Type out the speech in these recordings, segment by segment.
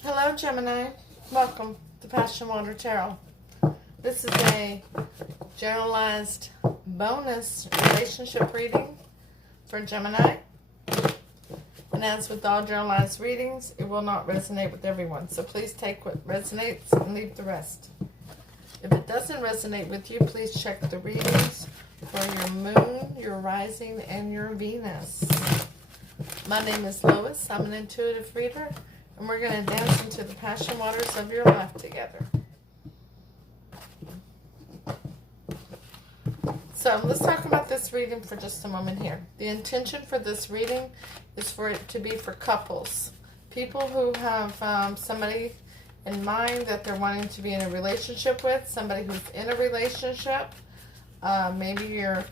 Hello, Gemini. Welcome to Passion Water Tarot. This is a generalized bonus relationship reading for Gemini. And as with all generalized readings, it will not resonate with everyone. So please take what resonates and leave the rest. If it doesn't resonate with you, please check the readings for your moon, your rising, and your Venus. My name is Lois. I'm an intuitive reader. And we're going to dance into the passion waters of your life together. So let's talk about this reading for just a moment here. The intention for this reading is for it to be for couples. People who have somebody in mind that they're wanting to be in a relationship with. Somebody who's in a relationship. Maybe you're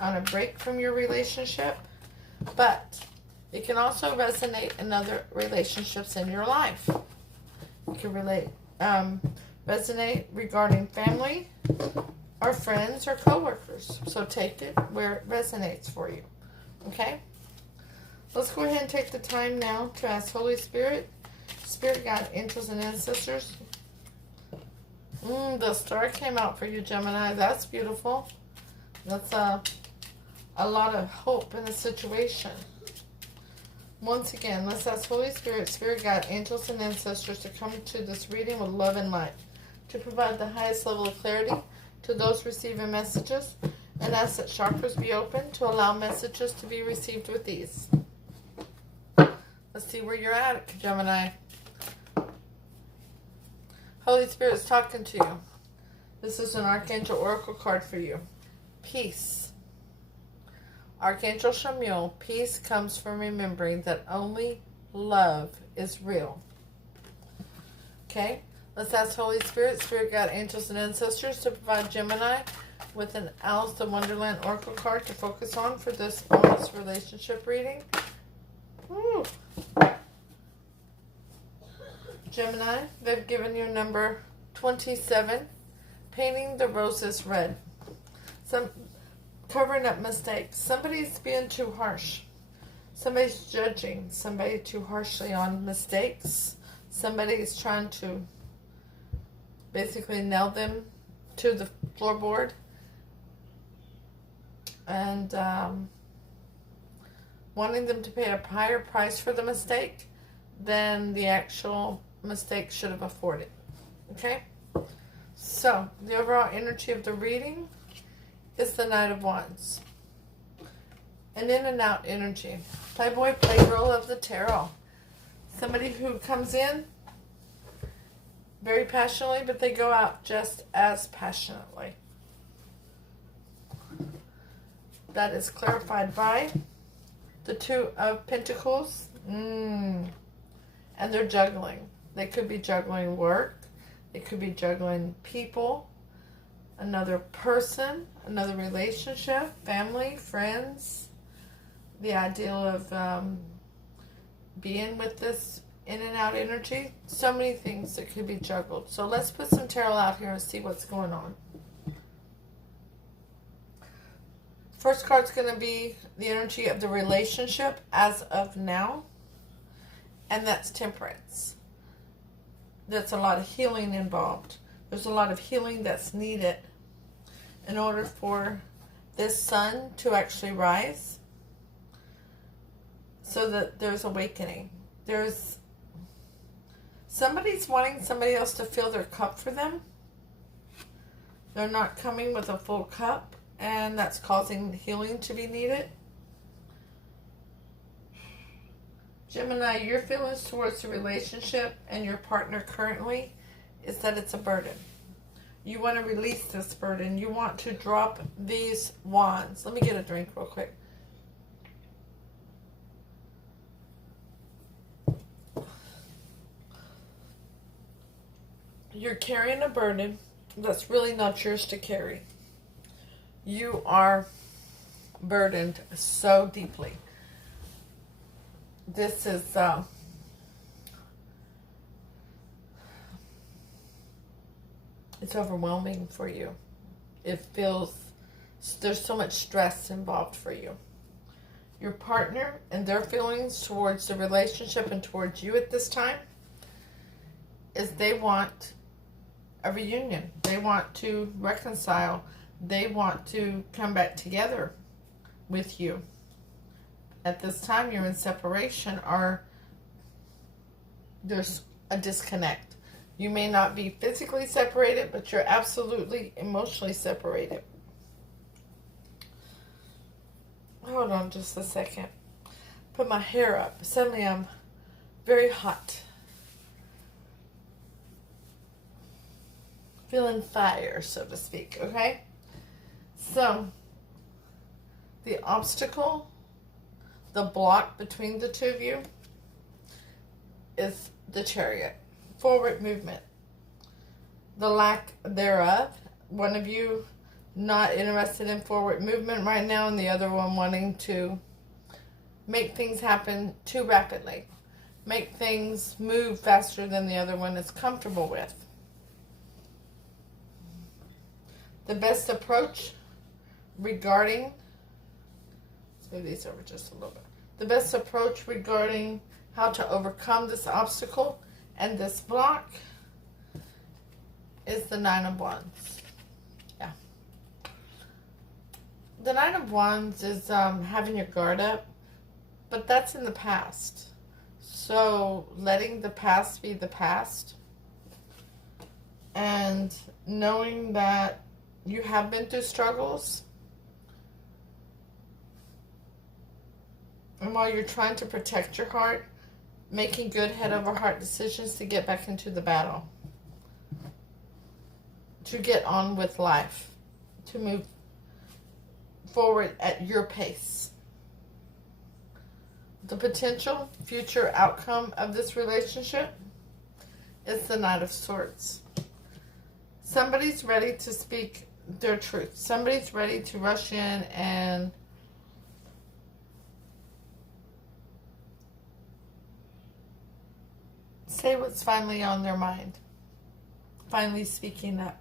on a break from your relationship. But it can also resonate in other relationships in your life. It can resonate regarding family or friends or coworkers. So take it where it resonates for you. Okay? Let's go ahead and take the time now to ask Holy Spirit, Spirit Guide, Angels, and Ancestors. The star came out for you, Gemini. That's beautiful. That's a lot of hope in the situation. Once again, let's ask Holy Spirit, Spirit Guide, Angels, and Ancestors to come to this reading with love and light, to provide the highest level of clarity to those receiving messages, and ask that chakras be open to allow messages to be received with ease. Let's see where you're at, Gemini. Holy Spirit is talking to you. This is an Archangel Oracle card for you. Peace. Archangel Chamuel, peace comes from remembering that only love is real. Okay, let's ask Holy Spirit, Spirit Guide, Angels, and Ancestors to provide Gemini with an Alice in Wonderland Oracle card to focus on for this bonus relationship reading. Woo. Gemini, they've given you number 27, painting the roses red. Covering up mistakes. Somebody's being too harsh. Somebody's judging somebody too harshly on mistakes. Somebody's trying to basically nail them to the floorboard. And wanting them to pay a higher price for the mistake than the actual mistake should have afforded. Okay? So, the overall energy of the reading is the Knight of Wands. An in and out energy. Playboy, playgirl of the tarot. Somebody who comes in very passionately, but they go out just as passionately. That is clarified by the Two of Pentacles. And they're juggling. They could be juggling work. They could be juggling people. Another person, another relationship, family, friends. The ideal of being with this in and out energy. So many things that could be juggled. So let's put some tarot out here and see what's going on. First card's going to be the energy of the relationship as of now. And that's Temperance. That's a lot of healing involved. There's a lot of healing that's needed in order for this sun to actually rise, so that there's awakening. There's somebody's wanting somebody else to fill their cup for them. They're not coming with a full cup, and that's causing healing to be needed. Gemini, your feelings towards the relationship and your partner currently is that it's a burden. You want to release this burden. You want to drop these wands. Let me get a drink real quick. You're carrying a burden that's really not yours to carry. You are burdened so deeply. This is it's overwhelming for you. It feels there's so much stress involved for you. Your partner and their feelings towards the relationship and towards you at this time is they want a reunion. They want to reconcile. They want to come back together with you. At this time, you're in separation, or there's a disconnect. You may not be physically separated, but you're absolutely emotionally separated. Hold on just a second. Put my hair up. Suddenly I'm very hot. Feeling fire, so to speak, okay? So, the obstacle, the block between the two of you is the Chariot. Forward movement. The lack thereof. One of you not interested in forward movement right now, and the other one wanting to make things happen too rapidly. Make things move faster than the other one is comfortable with. The best approach regarding, let's move these over just a little bit. The best approach regarding how to overcome this obstacle and this block is the Nine of Wands. Yeah. The Nine of Wands is having your guard up, but that's in the past. So letting the past be the past and knowing that you have been through struggles, and while you're trying to protect your heart, making good head over heart decisions to get back into the battle, to get on with life, to move forward at your pace. The potential future outcome of this relationship is the Knight of Swords. Somebody's ready to speak their truth. Somebody's ready to rush in and say what's finally on their mind. Finally speaking up.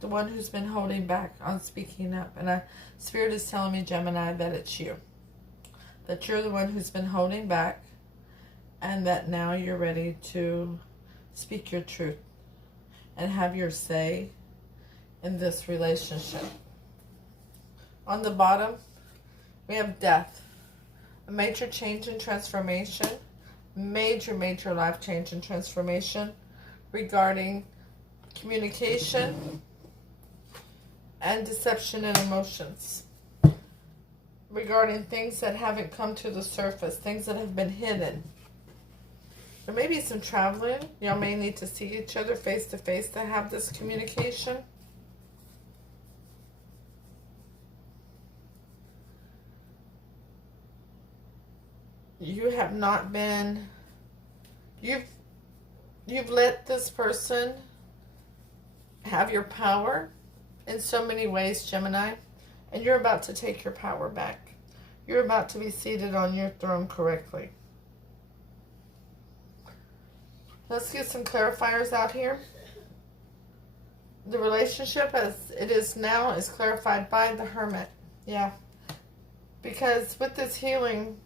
The one who's been holding back on speaking up. And Spirit is telling me, Gemini, that it's you. That you're the one who's been holding back, and that now you're ready to speak your truth and have your say in this relationship. On the bottom, we have death. A major change and transformation. Major life change and transformation regarding communication and deception and emotions. Regarding things that haven't come to the surface, things that have been hidden. There may be some traveling. Y'all may need to see each other face to face to have this communication. You have not been, you've let this person have your power in so many ways, Gemini, and you're about to take your power back. You're about to be seated on your throne correctly. Let's get some clarifiers out here. The relationship as it is now is clarified by the Hermit. Yeah. Because with this healing,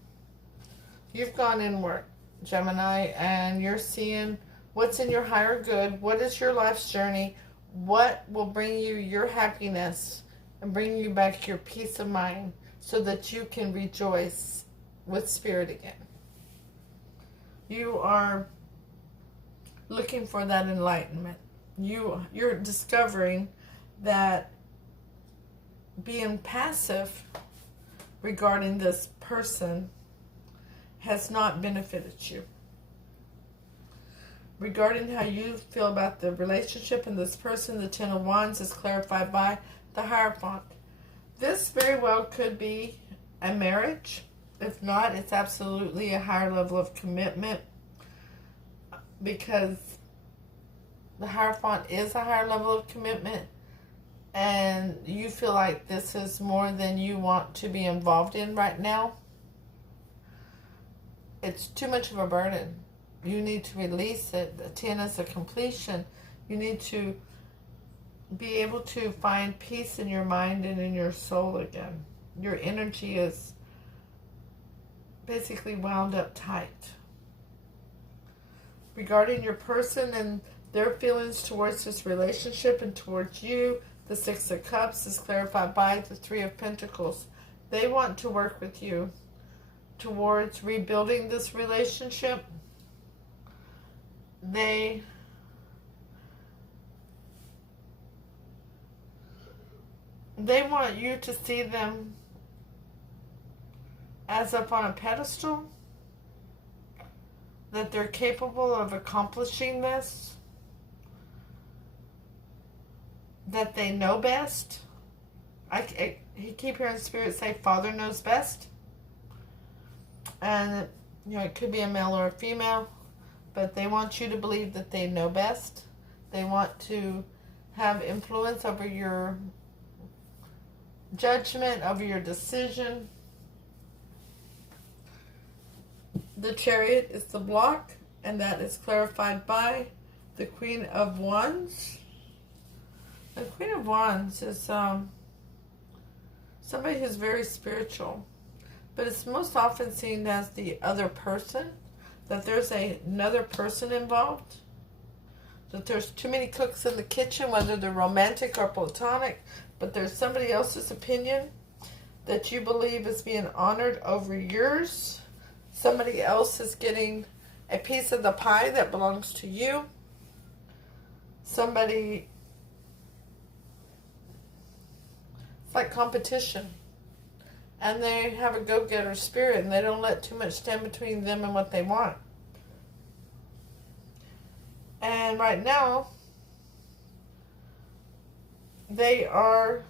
you've gone inward, Gemini, and you're seeing what's in your higher good. What is your life's journey? What will bring you your happiness and bring you back your peace of mind so that you can rejoice with Spirit again. You are looking for that enlightenment. You're discovering that being passive regarding this person has not benefited you. Regarding how you feel about the relationship and this person, the Ten of Wands is clarified by the Hierophant. This very well could be a marriage. If not, it's absolutely a higher level of commitment, because the Hierophant is a higher level of commitment, and you feel like this is more than you want to be involved in right now. It's too much of a burden. You need to release it. The 10 is a completion. You need to be able to find peace in your mind and in your soul again. Your energy is basically wound up tight. regarding your person and their feelings towards this relationship and towards you. The Six of Cups is clarified by the Three of Pentacles. They want to work with you towards rebuilding this relationship. They want you to see them as up on a pedestal, that they're capable of accomplishing this, that they know best. I keep hearing Spirit say Father knows best. And, you know, it could be a male or a female, but they want you to believe that they know best. They want to have influence over your judgment, over your decision. The Chariot is the block, and that is clarified by the Queen of Wands. The Queen of Wands is somebody who's very spiritual, but it's most often seen as the other person, that there's another person involved, that there's too many cooks in the kitchen, whether they're romantic or platonic, but there's somebody else's opinion that you believe is being honored over yours. Somebody else is getting a piece of the pie that belongs to you. Somebody, it's like competition. And they have a go-getter spirit, and they don't let too much stand between them and what they want. And right now, they are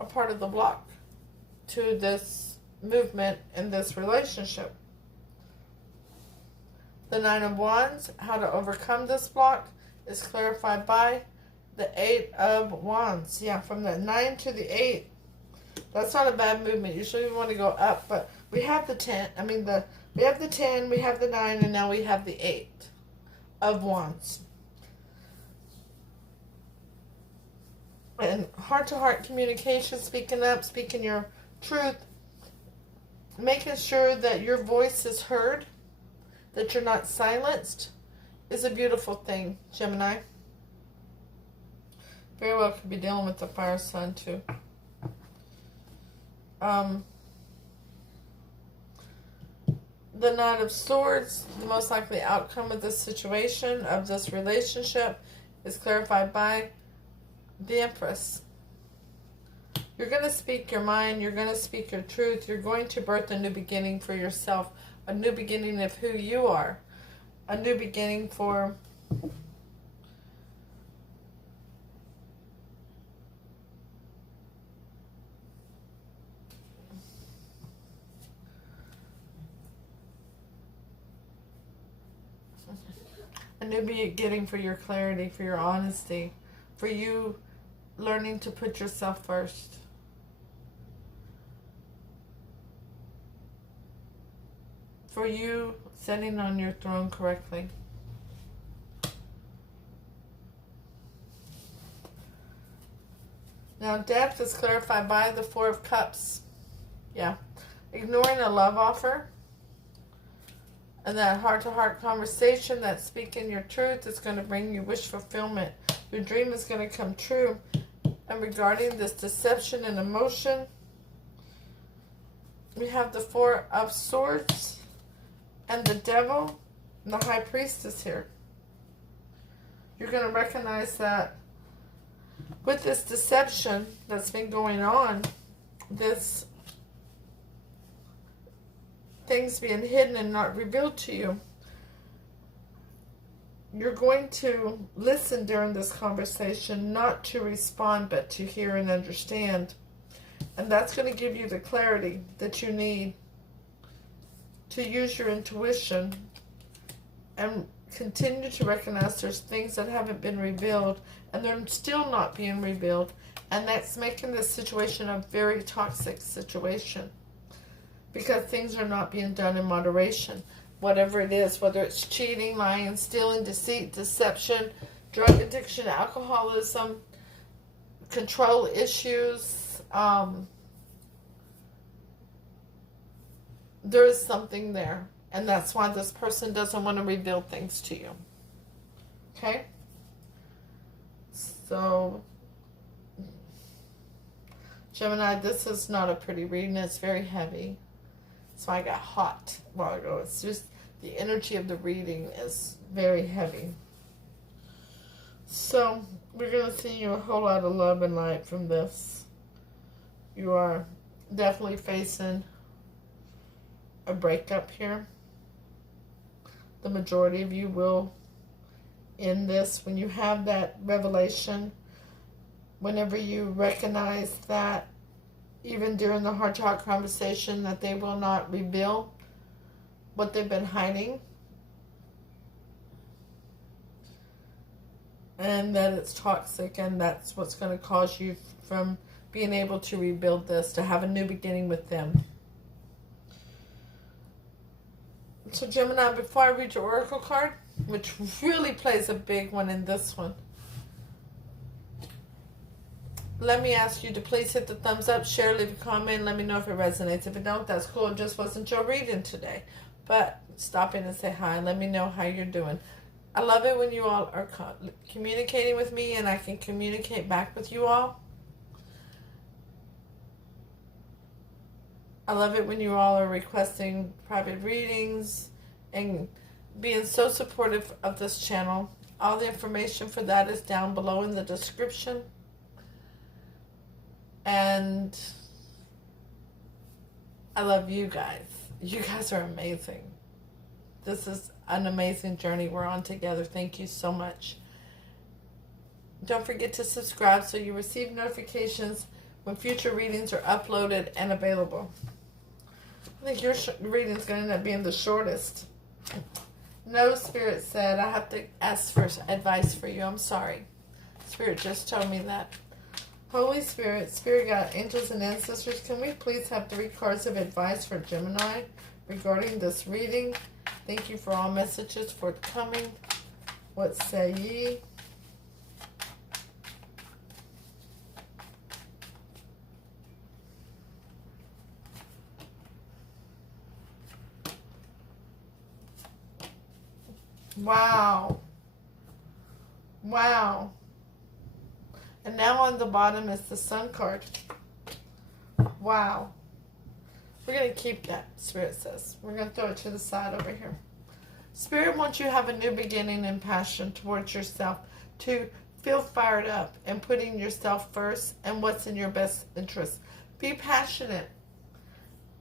a part of the block to this movement and this relationship. The Nine of Wands, how to overcome this block, is clarified by the Eight of Wands. Yeah, from the 9 to the 8. That's not a bad movement. Usually we want to go up, but we have the 10. We have the 10, we have the 9, and now we have the 8 of Wands. And heart-to-heart communication, speaking up, speaking your truth, making sure that your voice is heard, that you're not silenced, is a beautiful thing, Gemini. Very well could be dealing with the fire sign too. The Knight of Swords, the most likely outcome of this situation, of this relationship, is clarified by the Empress. You're going to speak your mind. You're going to speak your truth. You're going to birth a new beginning for yourself. A new beginning of who you are. A new beginning for a new beginning for your clarity, for your honesty, for you learning to put yourself first. For you sitting on your throne correctly. Now, death is clarified by the Four of Cups. Yeah. Ignoring a love offer. And that heart-to-heart conversation, that speaking your truth, is going to bring you wish fulfillment. Your dream is going to come true. And regarding this deception and emotion, we have the Four of Swords and the Devil and the High Priestess here. You're going to recognize that with this deception that's been going on, this things being hidden and not revealed to you, you're going to listen during this conversation, not to respond, but to hear and understand. And that's going to give you the clarity that you need to use your intuition and continue to recognize there's things that haven't been revealed, and they're still not being revealed. And that's making this situation a very toxic situation, because things are not being done in moderation. Whatever it is, whether it's cheating, lying, stealing, deceit, deception, drug addiction, alcoholism, control issues, there is something there. And that's why this person doesn't want to reveal things to you. Okay? So, Gemini, this is not a pretty reading. It's very heavy. So I got hot a while ago. It's just the energy of the reading is very heavy. So, we're going to see you a whole lot of love and light from this. You are definitely facing a breakup here. The majority of you will end this. When you have that revelation, whenever you recognize that, even during the heart-to-heart conversation, that they will not reveal what they've been hiding, and that it's toxic, and that's what's going to cause you from being able to rebuild this, to have a new beginning with them. So Gemini, before I read your oracle card, which really plays a big one in this one, let me ask you to please hit the thumbs up, share, leave a comment, let me know if it resonates. If it don't, that's cool. It just wasn't your reading today. But stop in and say hi. Let me know how you're doing. I love it when you all are communicating with me and I can communicate back with you all. I love it when you all are requesting private readings and being so supportive of this channel. All the information for that is down below in the description. And I love you guys. You guys are amazing. This is an amazing journey we're on together. Thank you so much. Don't forget to subscribe so you receive notifications when future readings are uploaded and available. I think your reading is going to end up being the shortest. No, Spirit said I have to ask for advice for you. I'm sorry. Spirit just told me that. Holy Spirit, Spirit God, angels and ancestors, can we please have 3 cards of advice for Gemini regarding this reading? Thank you for all messages forthcoming. What say ye? Wow. Wow. And now on the bottom is the Sun card. Wow. We're going to keep that, Spirit says. We're going to throw it to the side over here. Spirit wants you to have a new beginning and passion towards yourself, to feel fired up and putting yourself first and what's in your best interest. Be passionate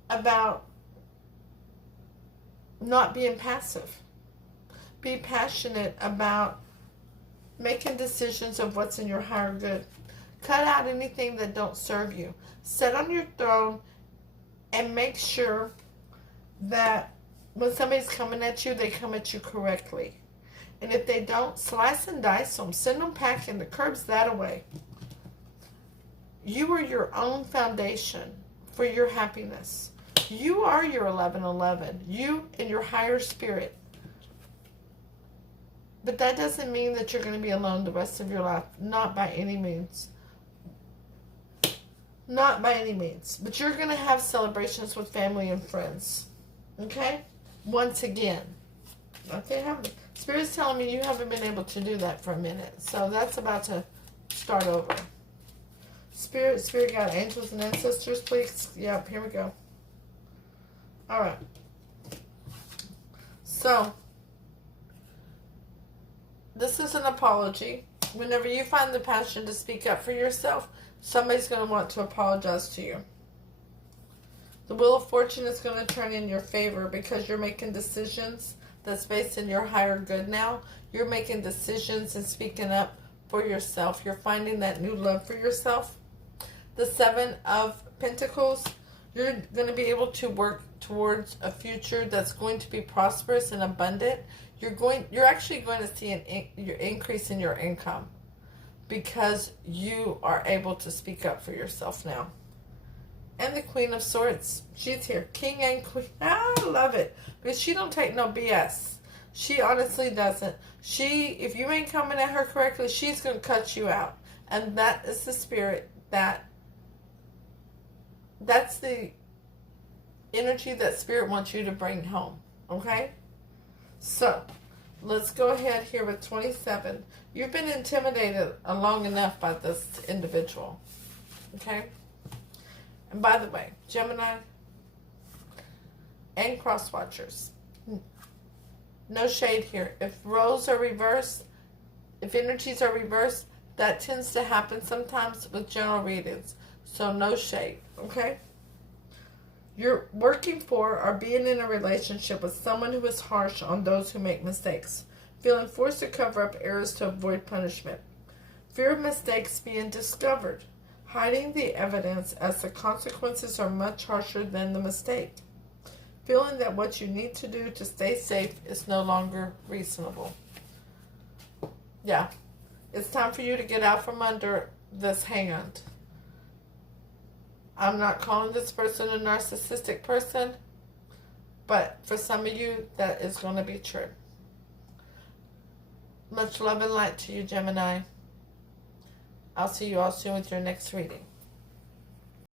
about not being passive. Be passionate about making decisions of what's in your higher good. Cut out anything that don't serve you. Sit on your throne and make sure that when somebody's coming at you, they come at you correctly. And if they don't, slice and dice them. Send them packing. The curb's that away. You are your own foundation for your happiness. You are your 1111. You and your higher spirit. But that doesn't mean that you're going to be alone the rest of your life. Not by any means. Not by any means. But you're going to have celebrations with family and friends. Okay? Once again. Okay, Spirit's telling me you haven't been able to do that for a minute. So that's about to start over. Spirit God, angels and ancestors, please. Yep, here we go. Alright. So, this is an apology. Whenever you find the passion to speak up for yourself, somebody's going to want to apologize to you. The Wheel of Fortune is going to turn in your favor because you're making decisions that's based in your higher good now. You're making decisions and speaking up for yourself. You're finding that new love for yourself. The 7 of Pentacles, you're going to be able to work towards a future that's going to be prosperous and abundant. You're actually going to see an increase in your income because you are able to speak up for yourself now. And the Queen of Swords, she's here. King and Queen. I love it. Because she don't take no BS. She honestly doesn't. If you ain't coming at her correctly, she's going to cut you out. And that is the spirit that's the energy that Spirit wants you to bring home. Okay? So, let's go ahead here with 27. You've been intimidated long enough by this individual. Okay? And by the way, Gemini and cross watchers, no shade here. If roles are reversed, if energies are reversed, that tends to happen sometimes with general readings. So no shade, okay? You're working for or being in a relationship with someone who is harsh on those who make mistakes, feeling forced to cover up errors to avoid punishment. Fear of mistakes being discovered, hiding the evidence as the consequences are much harsher than the mistake. Feeling that what you need to do to stay safe is no longer reasonable. Yeah, it's time for you to get out from under this hand. I'm not calling this person a narcissistic person, but for some of you, that is going to be true. Much love and light to you, Gemini. I'll see you all soon with your next reading.